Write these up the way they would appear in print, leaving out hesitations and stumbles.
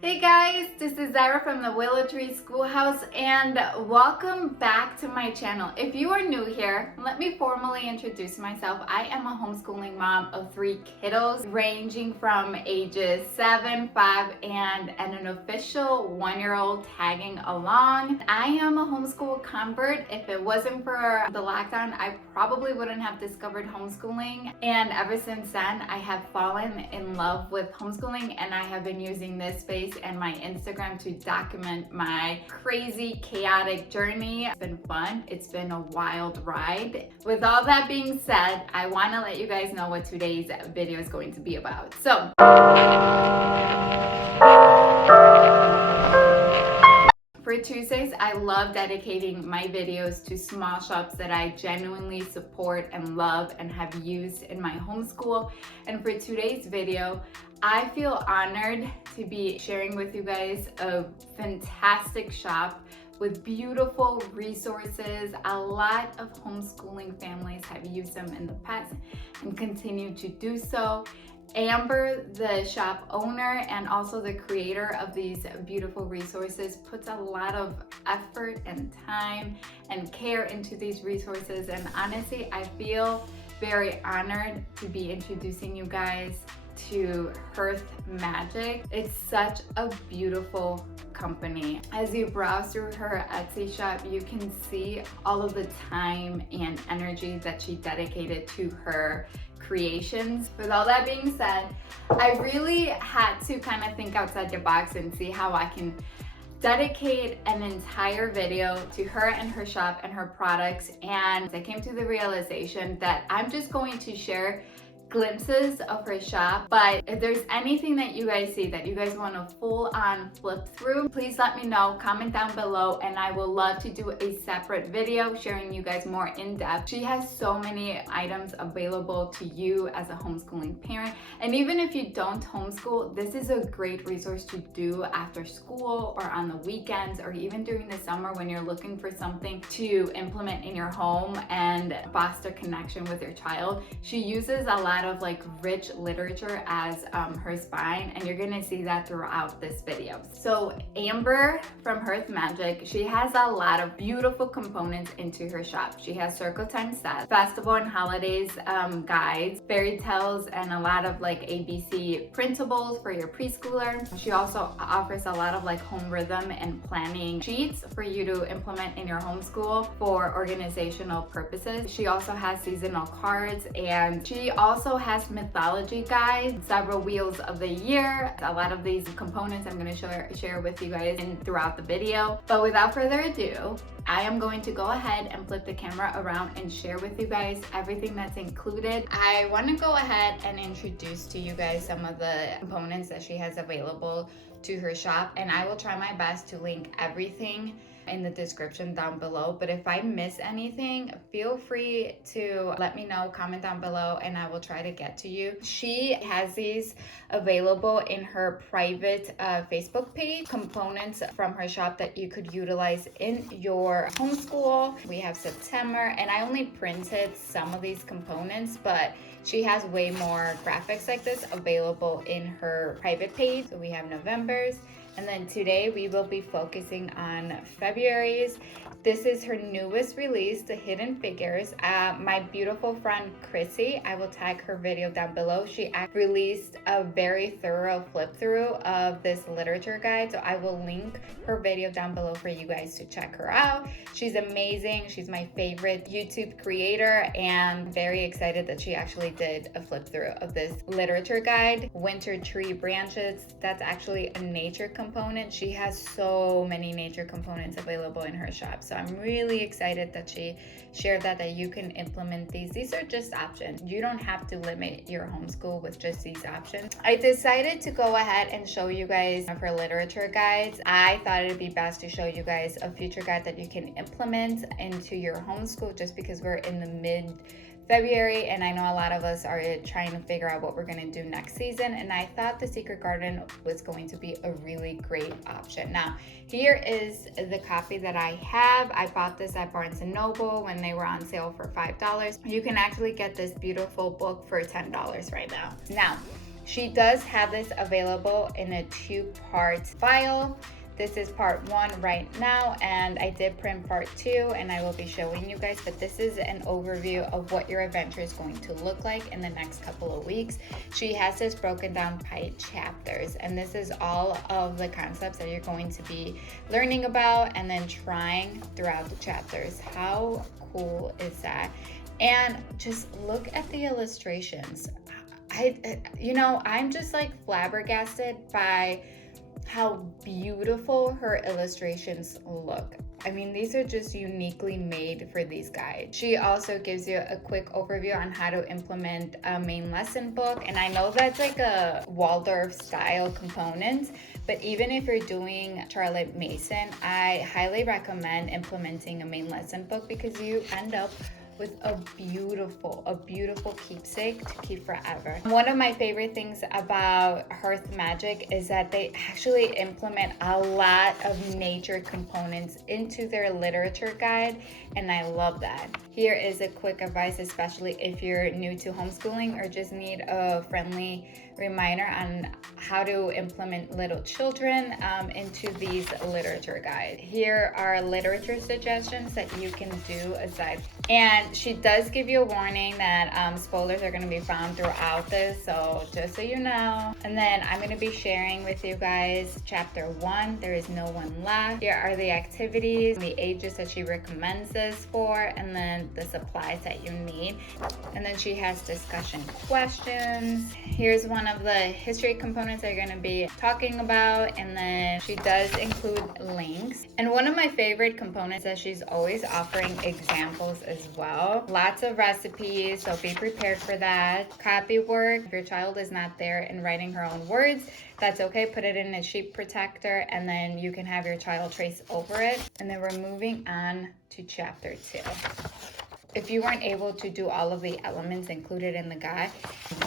Hey guys, this is Zara from the Willow Tree Schoolhouse and welcome back to my channel. If you are new here, let me formally introduce myself. I am a homeschooling mom of 3 kiddos ranging from ages 7, 5, and an official 1-year-old tagging along. I am a homeschool convert. If it wasn't for the lockdown, I probably wouldn't have discovered homeschooling, and ever since then I have fallen in love with homeschooling, and I have been using this space and my Instagram to document my crazy, chaotic journey. It's been fun. It's been a wild ride. With all that being said, I want to let you guys know what today's video is going to be about. So, for Tuesdays, I love dedicating my videos to small shops that I genuinely support and love and have used in my homeschool. And for today's video, I feel honored to be sharing with you guys a fantastic shop with beautiful resources. A lot of homeschooling families have used them in the past and continue to do so. Amber, the shop owner and also the creator of these beautiful resources, puts a lot of effort and time and care into these resources, and honestly, I feel very honored to be introducing you guys to Hearth Magic. It's such a beautiful company. As you browse through her Etsy shop, you can see all of the time and energy that she dedicated to her creations. With all that being said, I really had to kind of think outside the box and see how I can dedicate an entire video to her and her shop and her products, and I came to the realization that I'm just going to share glimpses of her shop. But if there's anything that you guys see that you guys want to full on flip through, please let me know, comment down below, and I will love to do a separate video sharing you guys more in depth. She has so many items available to you as a homeschooling parent, and even if you don't homeschool, this is a great resource to do after school or on the weekends or even during the summer when you're looking for something to implement in your home and foster connection with your child. She uses a lot of like rich literature as her spine, and you're gonna see that throughout this video. So Amber from Hearth Magic, she has a lot of beautiful components into her shop. She has circle time sets, festival and holidays guides, fairy tales, and a lot of like ABC printables for your preschooler. She also offers a lot of like home rhythm and planning sheets for you to implement in your homeschool for organizational purposes. She also has seasonal cards, and she also has mythology guides, several wheels of the year. A lot of these components I'm going to share with you guys throughout the video. But without further ado, I am going to go ahead and flip the camera around and share with you guys everything that's included. I want to go ahead and introduce to you guys some of the components that she has available to her shop, and I will try my best to link everything in the description down below. But if I miss anything, feel free to let me know, comment down below, and I will try to get to you. She has these available in her private Facebook page, components from her shop that you could utilize in your homeschool. We have September, and I only printed some of these components, but she has way more graphics like this available in her private page. So we have November's, and then today we will be focusing on February's. This is her newest release, the Hidden Figures. My beautiful friend Chrissy, I will tag her video down below. She released a very thorough flip through of this literature guide, so I will link her video down below for you guys to check her out. She's amazing. She's my favorite YouTube creator, and very excited that she actually did a flip through of this literature guide. Winter tree branches, that's actually a nature component. She has so many nature components available in her shop, so I'm really excited that she shared that you can implement these. These are just options. You don't have to limit your homeschool with just these options. I decided to go ahead and show you guys her literature guides. I thought it'd be best to show you guys a future guide that you can implement into your homeschool, just because we're in the mid-February, and I know a lot of us are trying to figure out what we're going to do next season, and I thought the Secret Garden was going to be a really great option. Now, here is the copy that I have. I bought this at Barnes & Noble when they were on sale for $5. You can actually get this beautiful book for $10 right now. Now, She does have this available in a 2-part file. This is part 1 right now, and I did print part 2, and I will be showing you guys, but this is an overview of what your adventure is going to look like in the next couple of weeks. She has this broken down by chapters, and this is all of the concepts that you're going to be learning about and then trying throughout the chapters. How cool is that? And just look at the illustrations. I'm just like flabbergasted by how beautiful her illustrations look. I mean, these are just uniquely made for these guides. She also gives you a quick overview on how to implement a main lesson book. And I know that's like a Waldorf style component, but even if you're doing Charlotte Mason, I highly recommend implementing a main lesson book because you end up with a beautiful keepsake to keep forever. One of my favorite things about Hearth Magic is that they actually implement a lot of nature components into their literature guide, and I love that. Here is a quick advice, especially if you're new to homeschooling or just need a friendly reminder on how to implement little children into these literature guide. Here are literature suggestions that you can do aside. And she does give you a warning that spoilers are going to be found throughout this, so just so you know. And then I'm going to be sharing with you guys chapter 1, There Is No One Left. Here are the activities, the ages that she recommends this for, and then the supplies that you need. And then she has discussion questions. Here's one of the history components that you're going to be talking about, and then she does include links. And one of my favorite components is that she's always offering examples as well. Lots of recipes, so be prepared for that. Copy work, if your child is not there and writing her own words, that's okay. Put it in a sheet protector and then you can have your child trace over it. And then we're moving on to chapter 2. If you weren't able to do all of the elements included in the guide,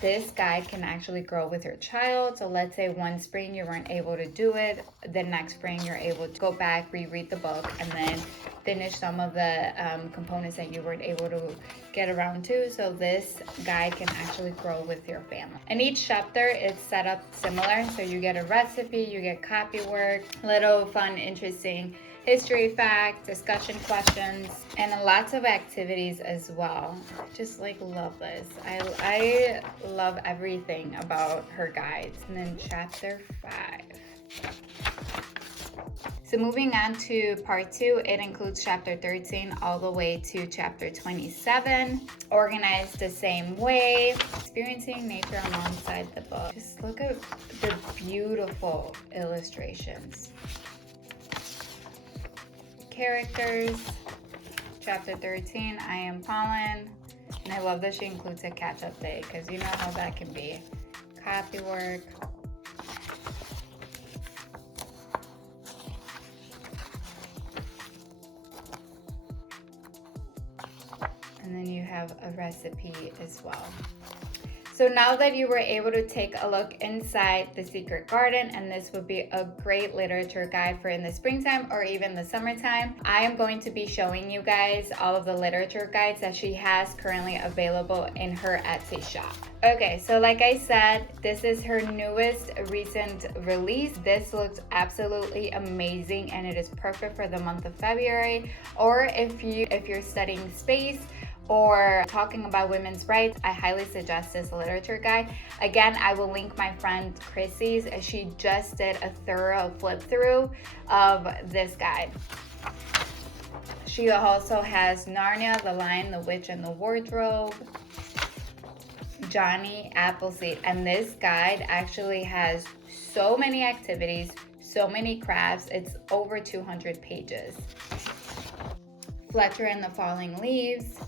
this guide can actually grow with your child. So let's say one spring you weren't able to do it, the next spring you're able to go back, reread the book, and then finish some of the components that you weren't able to get around to. So this guide can actually grow with your family. And each chapter is set up similar. So you get a recipe, you get copy work, little fun, interesting history facts, discussion questions, and lots of activities as well. Just like love this. I love everything about her guides. And then chapter 5. So moving on to part 2, it includes chapter 13 all the way to chapter 27. Organized the same way, experiencing nature alongside the book. Just look at the beautiful illustrations. Characters, chapter 13, I am Pollen. And I love that she includes a catch-up day because you know how that can be. Copy work. And then you have a recipe as well. So now that you were able to take a look inside the Secret Garden, and this would be a great literature guide for in the springtime or even the summertime, I am going to be showing you guys all of the literature guides that she has currently available in her Etsy shop. Okay, so like I said, this is her newest recent release. This looks absolutely amazing and it is perfect for the month of February, or if you're studying space or talking about women's rights, I highly suggest this literature guide. Again, I will link my friend Chrissy's. She just did a thorough flip through of this guide. She also has Narnia, The Lion, the Witch, and the Wardrobe, Johnny Appleseed, and this guide actually has so many activities, so many crafts. It's over 200 pages. Fletcher and the Falling Leaves,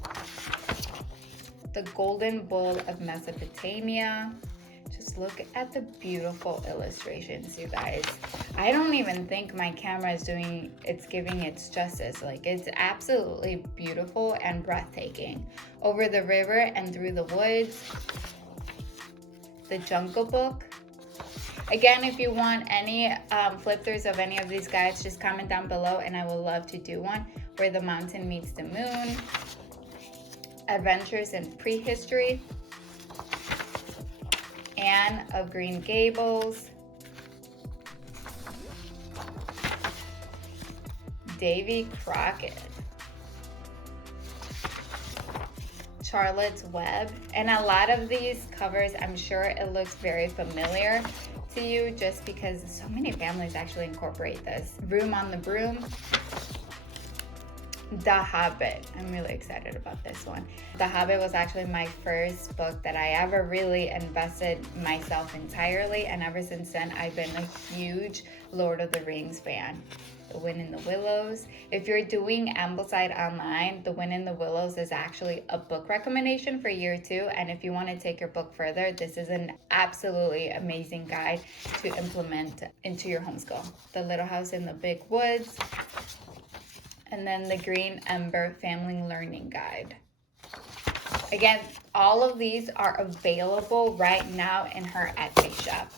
The Golden Bull of Mesopotamia. Just look at the beautiful illustrations, you guys. I don't even think my camera is giving its justice. Like, it's absolutely beautiful and breathtaking. Over the River and Through the Woods, The Jungle Book. Again, if you want any flip-throughs of any of these guides, just comment down below and I will love to do one. Where the Mountain Meets the Moon, Adventures in Prehistory, Anne of Green Gables, Davy Crockett, Charlotte's Web. And a lot of these covers, I'm sure it looks very familiar to you just because so many families actually incorporate this. Room on the Broom, The Hobbit. I'm really excited about this one. The Hobbit was actually my first book that I ever really invested myself entirely, and ever since then I've been a huge Lord of the Rings fan. The Wind in the Willows. If you're doing Ambleside online, The Wind in the Willows is actually a book recommendation for year 2. And if you want to take your book further, this is an absolutely amazing guide to implement into your homeschool. The Little House in the Big Woods. And then the Green Ember Family Learning Guide. Again, all of these are available right now in her Etsy shop.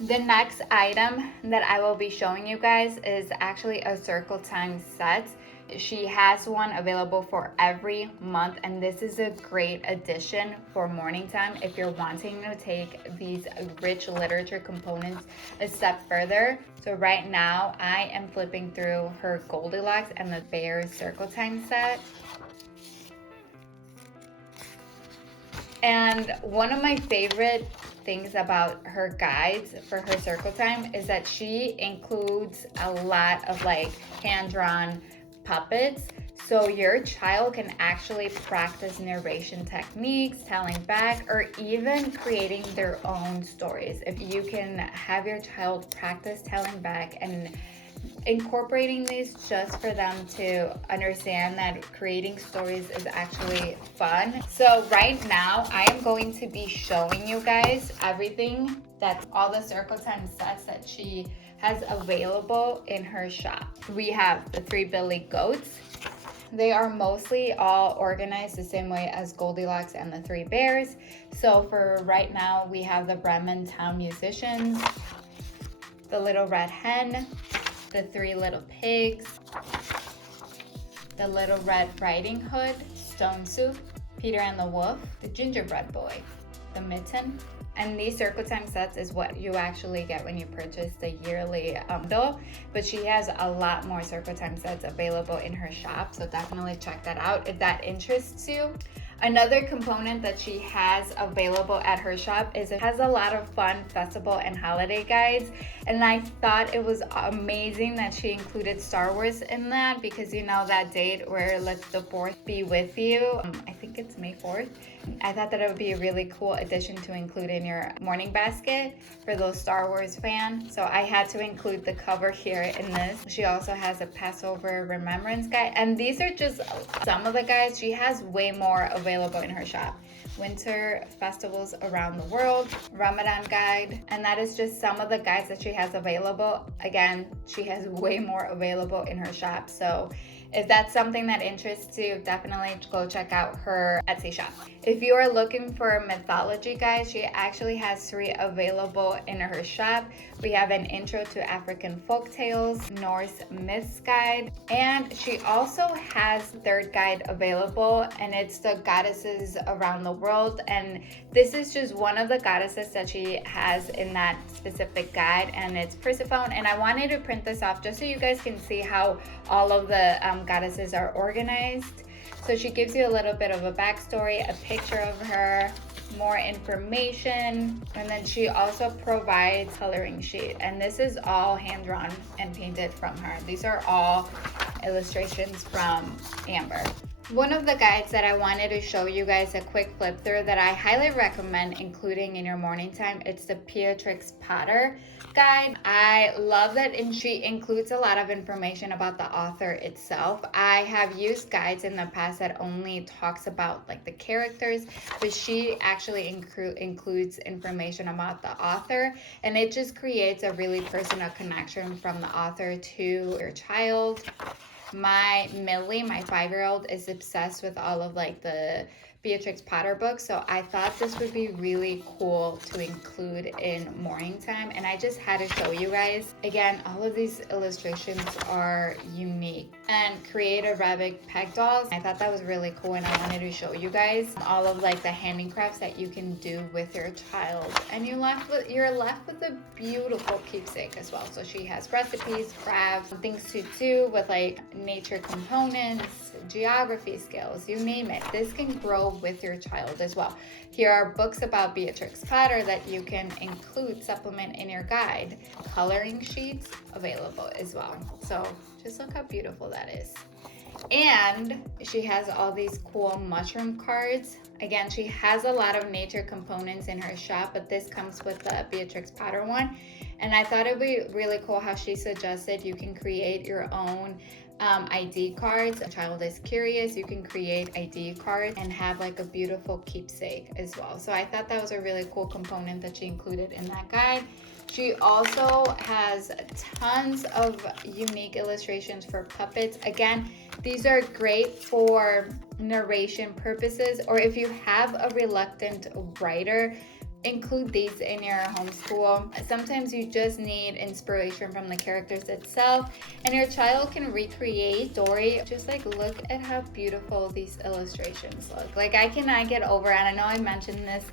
The next item that I will be showing you guys is actually a circle time set. She has one available for every month, and this is a great addition for morning time if you're wanting to take these rich literature components a step further. So right now I am flipping through her Goldilocks and the Bears circle time set. And one of my favorite things about her guides for her circle time is that she includes a lot of like hand-drawn puppets, so your child can actually practice narration techniques, telling back, or even creating their own stories. If you can have your child practice telling back and incorporating these just for them to understand that creating stories is actually fun. So right now I am going to be showing you guys everything, that's all the circle time sets that she has available in her shop. We have the 3 Billy Goats. They are mostly all organized the same way as Goldilocks and the 3 Bears. So for right now we have the Bremen Town Musicians, the Little Red Hen, the 3 Little Pigs, the Little Red Riding Hood, Stone Soup, Peter and the Wolf, the Gingerbread Boy, the Mitten. And these circle time sets is what you actually get when you purchase the yearly bundle, but she has a lot more circle time sets available in her shop, so definitely check that out if that interests you. Another component that she has available at her shop is it has a lot of fun festival and holiday guides, and I thought it was amazing that she included Star Wars in that, because you know that date where Let the 4th be with you, I think it's May 4th. I thought that it would be a really cool addition to include in your morning basket for those Star Wars fans. So I had to include the cover here in this. She also has a Passover Remembrance Guide, and these are just some of the guides. She has way more available in her shop. Winter festivals around the world, Ramadan guide, and that is just some of the guides that she has available. Again, she has way more available in her shop. So if that's something that interests you, definitely go check out her Etsy shop. If you are looking for mythology guides, she actually has 3 available in her shop. We have an Intro to African Folktales, Norse Myths guide, and she also has 3rd guide available, and it's the Goddesses Around the World. And this is just one of the goddesses that she has in that specific guide, and it's Persephone. And I wanted to print this off just so you guys can see how all of the goddesses are organized. So she gives you a little bit of a backstory, a picture of her, more information, and then she also provides coloring sheet, and this is all hand drawn and painted from her. These are all illustrations from Amber. One of the guides that I wanted to show you guys a quick flip through that I highly recommend including in your morning time, it's the Beatrix Potter guide. I love that, and she includes a lot of information about the author itself. I have used guides in the past that only talks about like the characters, but she actually includes information about the author, and it just creates a really personal connection from the author to your child. My Millie, my 5-year-old, is obsessed with all of like the Beatrix Potter book, so I thought this would be really cool to include in morning time, and I just had to show you guys. Again, all of these illustrations are unique. And create Arabic peg dolls, I thought that was really cool, and I wanted to show you guys all of like the handicrafts that you can do with your child, and you're left with a beautiful keepsake as well. So she has recipes, crafts, things to do with like nature components, geography skills, you name it. This can grow with your child as well. Here are books about Beatrix Potter that you can include, supplement in your guide. Coloring sheets available as well. So just look how beautiful that is. And she has all these cool mushroom cards. Again, she has a lot of nature components in her shop, but this comes with the Beatrix Potter one. And I thought it'd be really cool how she suggested you can create your own ID cards. If a child is curious, you can create ID cards and have like a beautiful keepsake as well. So I thought that was a really cool component that she included in that guide. She also has tons of unique illustrations for puppets. Again, these are great for narration purposes, or if you have a reluctant writer, include these in your homeschool. Sometimes you just need inspiration from the characters itself, and your child can recreate story. Just like look at how beautiful these illustrations look. Like I cannot get over, and I know I mentioned this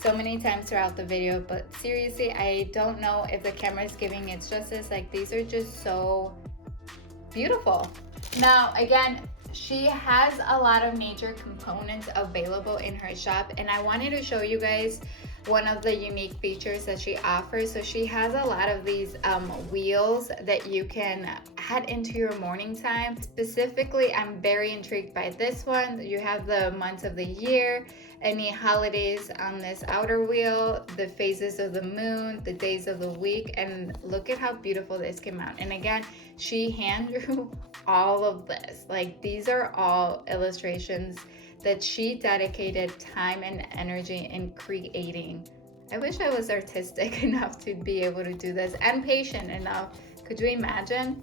so many times throughout the video, but seriously, I don't know if the camera is giving it justice. Like these are just so beautiful. Now again, she has a lot of nature components available in her shop, and I wanted to show you guys one of the unique features that she offers. So she has a lot of these wheels that you can add into your morning time. Specifically, I'm very intrigued by this one. You have the months of the year, any holidays on this outer wheel, the phases of the moon, the days of the week, and look at how beautiful this came out. And again, she hand drew all of this. Like these are all illustrations that she dedicated time and energy in creating. I wish I was artistic enough to be able to do this, and patient enough. Could you imagine?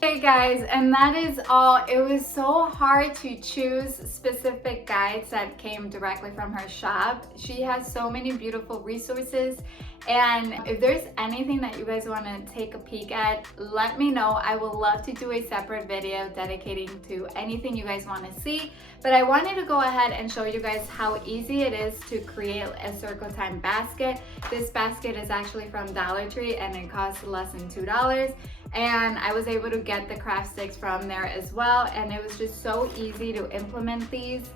Hey guys, and that is all. It was so hard to choose specific guides that came directly from her shop. She has so many beautiful resources, and if there's anything that you guys want to take a peek at, let me know. I would love to do a separate video dedicating to anything you guys want to see, but I wanted to go ahead and show you guys how easy it is to create a circle time basket. This basket is actually from Dollar Tree, and it costs less than $2. And I was able to get the craft sticks from there as well, and it was just so easy to implement these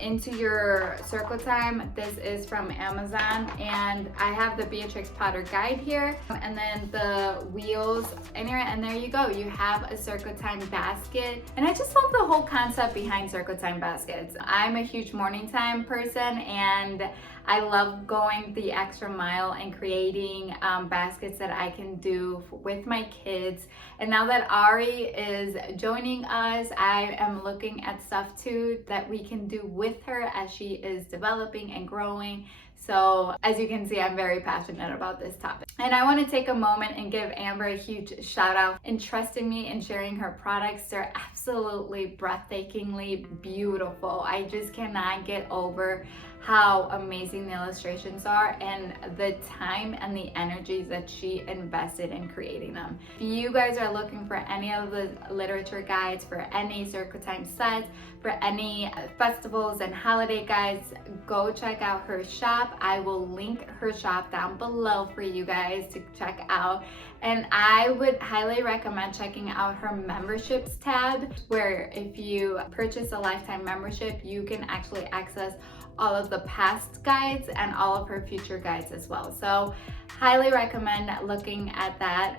into your circle time. This is from Amazon, and I have the Beatrix Potter guide here, and then the wheels in here, and there you go. You have a circle time basket, and I just love the whole concept behind circle time baskets. I'm a huge morning time person, and I love going the extra mile and creating baskets that I can do with my kids. And now that Ari is joining us, I am looking at stuff too that we can do with her as she is developing and growing. So as you can see, I'm very passionate about this topic. And I want to take a moment and give Amber a huge shout out in trusting me and sharing her products. They're absolutely breathtakingly beautiful. I just cannot get over how amazing the illustrations are and the time and the energy that she invested in creating them. If you guys are looking for any of the literature guides, for any circle time sets, for any festivals and holiday guides, go check out her shop. I will link her shop down below for you guys to check out. And I would highly recommend checking out her memberships tab, where if you purchase a lifetime membership, you can actually access all of the past guides and all of her future guides as well. So highly recommend looking at that.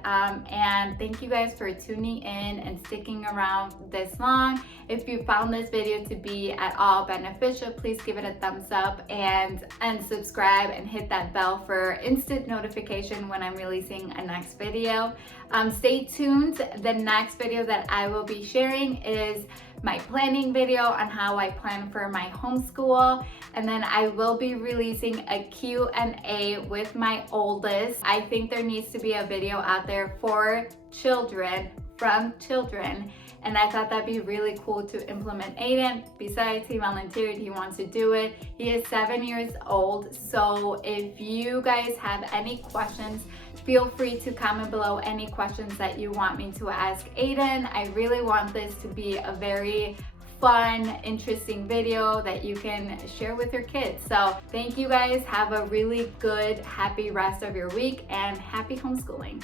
And thank you guys for tuning in and sticking around this long. If you found this video to be at all beneficial, please give it a thumbs up and subscribe and hit that bell for instant notification when I'm releasing a next video. Stay tuned. The next video that I will be sharing is my planning video on how I plan for my homeschool, and then I will be releasing a Q&A with my oldest. I think there needs to be a video out there for children from children. And I thought that'd be really cool to implement Aiden. Besides, he volunteered, he wants to do it. He is 7 years old. So if you guys have any questions, feel free to comment below any questions that you want me to ask Aiden. I really want this to be a very fun, interesting video that you can share with your kids. So thank you guys. Have a really good, happy rest of your week and happy homeschooling.